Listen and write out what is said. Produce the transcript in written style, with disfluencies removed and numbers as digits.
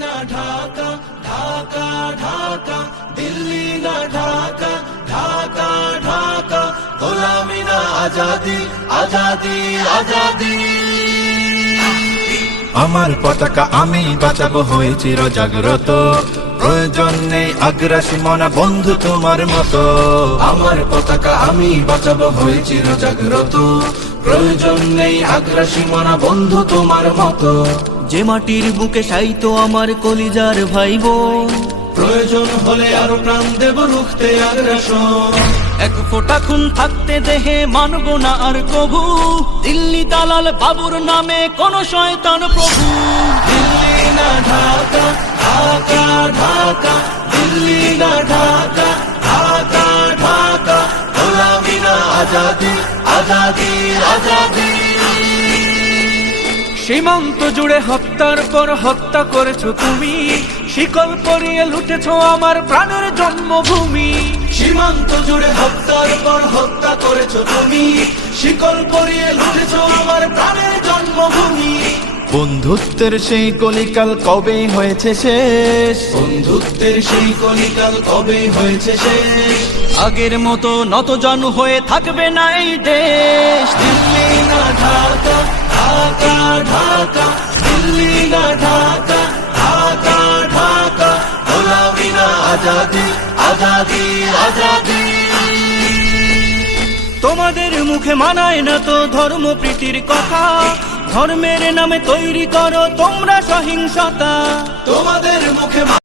না ঢাকা, ঢাকা ঢাকা, দিল্লি না ঢাকা, ঢাকা ঢাকা, গোলামি না আজাদি, আজাদি আজাদি। আমার পতাকা আমি বাঁচাবো হয়ে চির জাগ্রত, প্রয়োজন নেই আগ্রাসী মনা বন্ধু তোমার মতো। আমার পতাকা আমি বাঁচাবো হয়ে চির জাগ্রত, প্রয়োজন নেই আগ্রাসী মনা বন্ধু তোমার মতো। যে মাটির বুকে সাইতো আমার কলিজার ভাইবো, প্রয়োজন হলে আরো প্রাণ দেব রুখতে আগ্রাসন। এক ফোঁটা খুন থাকতে দেহে মানব না আর কভু, দিল্লি দালাল বাবুর নামে কোন শয়তান প্রভু। দিল্লি না ঢাকা, ঢাকা ঢাকা, দিল্লি না ঢাকা, ঢাকা ঢাকা, গোলামি না আজাদি, আজাদি আজাদি। সীমান্ত জুড়ে হত্যার পর হত্যা করেছো তুমি, শিকল পরিয়ে লুটেছো আমার প্রাণের জন্মভূমি। সীমান্ত জুড়ে হত্যার পর হত্যা করেছো তুমি, শিকল পরিয়ে লুটেছো আমার প্রাণের জন্মভূমি। বন্ধুত্বের সেই কলিকাল কবে হয়েছে শেষ, বন্ধুত্বের সেই কলিকাল কবে হয়েছে শেষ। আগের মতো নতজানু হয়ে থাকবে না এই দেশ। দিল্লি না ঢাকা, ঢাকা ঢাকা, দিল্লি না ঢাকা, ঢাকা ঢাকা, গোলামি না আজাদি, আজাদি আজাদি। তোমাদের মুখে মানায় না তো ধর্ম প্রীতির কথা, ধর্মের নামে তৈরি করো তোমরা সহিংসতা। তোমাদের মুখে